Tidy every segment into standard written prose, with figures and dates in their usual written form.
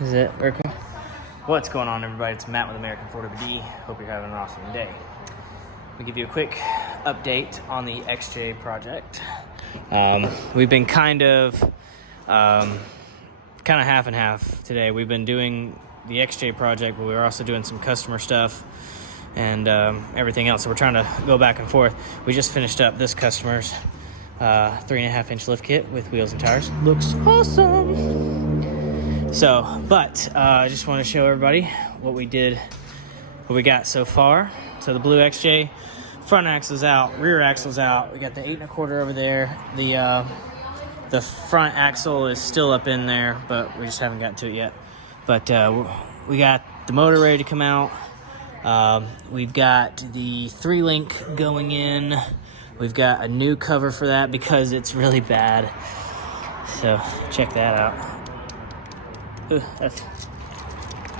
Is it working? What's going on, everybody? It's Matt with American 4WD. Hope you're having an awesome day. We'll give you a quick update on the XJ project. We've been kind of half and half today. We've been doing the XJ project, but we were also doing some customer stuff and everything else. So we're trying to go back and forth. We just finished up this customer's 3.5-inch lift kit with wheels and tires. Looks awesome. So, I just want to show everybody what we got so far. So the blue XJ, front axle's out, rear axle's out. We got the 8 1/4 over there. The front axle is still up in there, but we just haven't gotten to it yet. But we got the motor ready to come out. We've got the 3-link going in. We've got a new cover for that because it's really bad. So check that out. Ooh, that's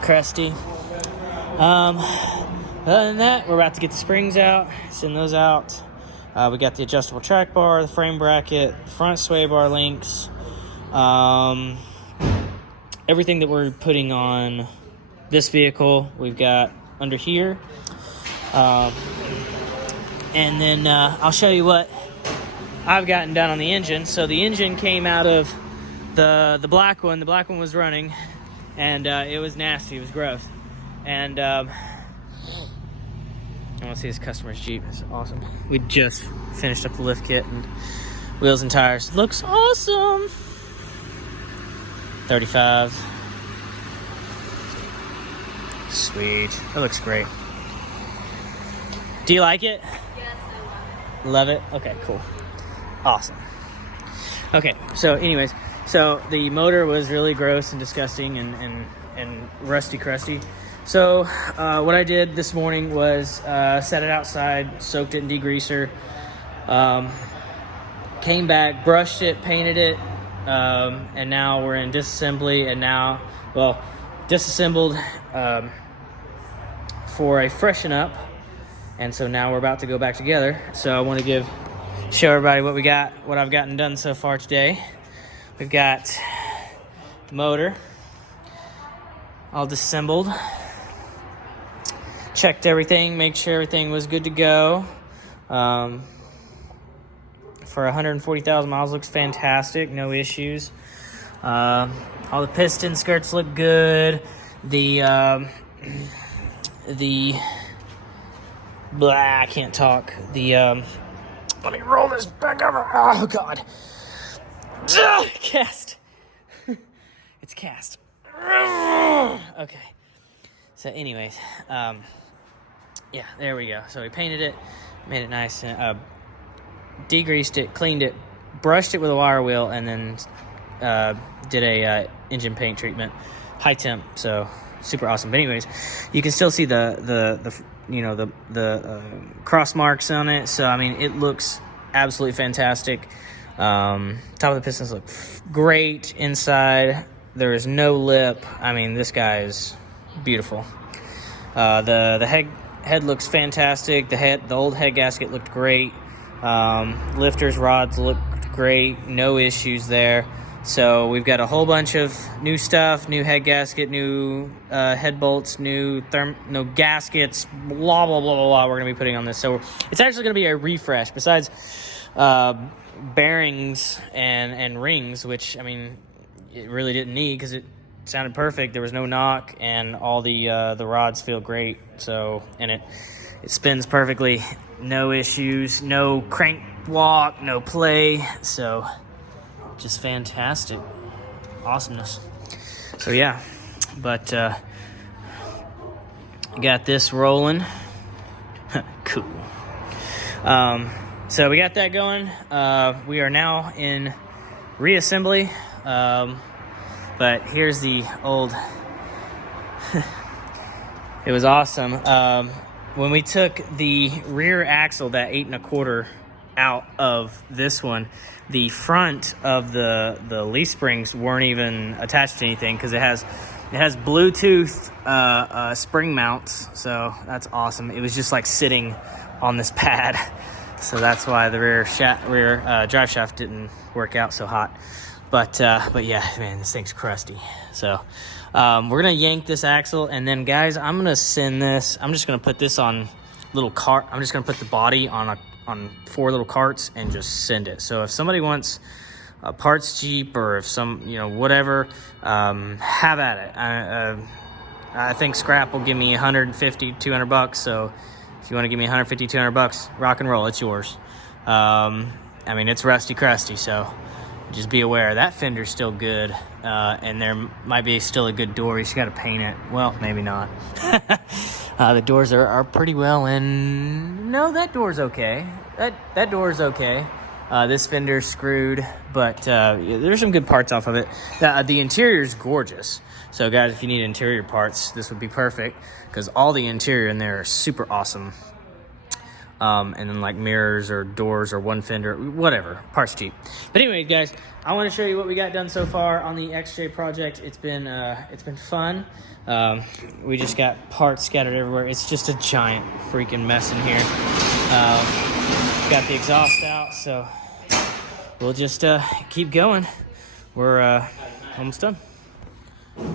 crusty. Other than that, we're about to get the springs out, send those out. We got the adjustable track bar, the frame bracket, front sway bar links, everything that we're putting on this vehicle we've got under here. And then I'll show you what I've gotten done on the engine. So the engine came out of the black one. The black one was running, and it was nasty. It was gross. And I want to see this customer's Jeep. It's awesome. We just finished up the lift kit and wheels and tires. Looks awesome. 35. Sweet. It looks great. Do you like it? Yes, I Love it? Okay, cool. Awesome. Okay, so anyways, so the motor was really gross and disgusting and rusty crusty. So what I did this morning was set it outside, soaked it in degreaser, came back, brushed it, painted it, and now we're in disassembly, and now, disassembled for a freshen up, and so now we're about to go back together. So I want to show everybody what I've gotten done so far today. We've got the motor all disassembled. Checked everything, made sure everything was good to go. For 140,000 miles, looks fantastic, no issues. All the piston skirts look good. I can't talk. Let me roll this back over. Oh God. Cast. It's cast. Okay. So anyways, yeah, there we go. So we painted it, made it nice, degreased it, cleaned it, brushed it with a wire wheel, and then did a engine paint treatment, high temp. So super awesome. But anyways, you can still see the cross marks on it. So I mean, it looks absolutely fantastic. Top of the pistons look great inside. There is no lip. I mean, this guy is beautiful. The head looks fantastic. The old head gasket looked great. Lifters, rods looked great. No issues there. So we've got a whole bunch of new stuff, new head gasket, new head bolts, no gaskets, blah, blah, blah, blah, blah, we're going to be putting on this. So it's actually going to be a refresh besides bearings and rings, which, I mean, it really didn't need because it sounded perfect. There was no knock, and all the rods feel great. So, and it spins perfectly. No issues, no crank walk, no play. So just fantastic. Awesomeness. So yeah, but got this rolling. Cool. So we got that going. We are now in reassembly. But here's the old. It was awesome. When we took the rear axle, that 8 1/4, out of this one, the front of the leaf springs weren't even attached to anything because it has Bluetooth spring mounts. So that's awesome. It was just like sitting on this pad. So that's why the rear drive shaft didn't work out so hot. But yeah, man, this thing's crusty. So we're gonna yank this axle, and then guys, I'm gonna send this. I'm just gonna put this on little cart. I'm just gonna put the body on 4 little carts and just send it. So if somebody wants a parts Jeep, or if some, whatever, have at it. I think scrap will give me 150, 200 bucks. So if you want to give me 150, 200 bucks, rock and roll, it's yours. I mean, it's rusty crusty, so just be aware. That fender's still good, and there might be still a good door. You just got to paint it. Well, maybe not. The doors are pretty well, and no, that door's okay. That door's okay. This fender's screwed, but there's some good parts off of it. The interior's gorgeous. So guys, if you need interior parts, this would be perfect, because all the interior in there are super awesome. And then like mirrors or doors or one fender, whatever, parts cheap. But anyway, guys, I want to show you what we got done so far on the XJ project. It's been fun. We just got parts scattered everywhere. It's just a giant freaking mess in here. Got the exhaust out, so we'll just keep going. We're almost done.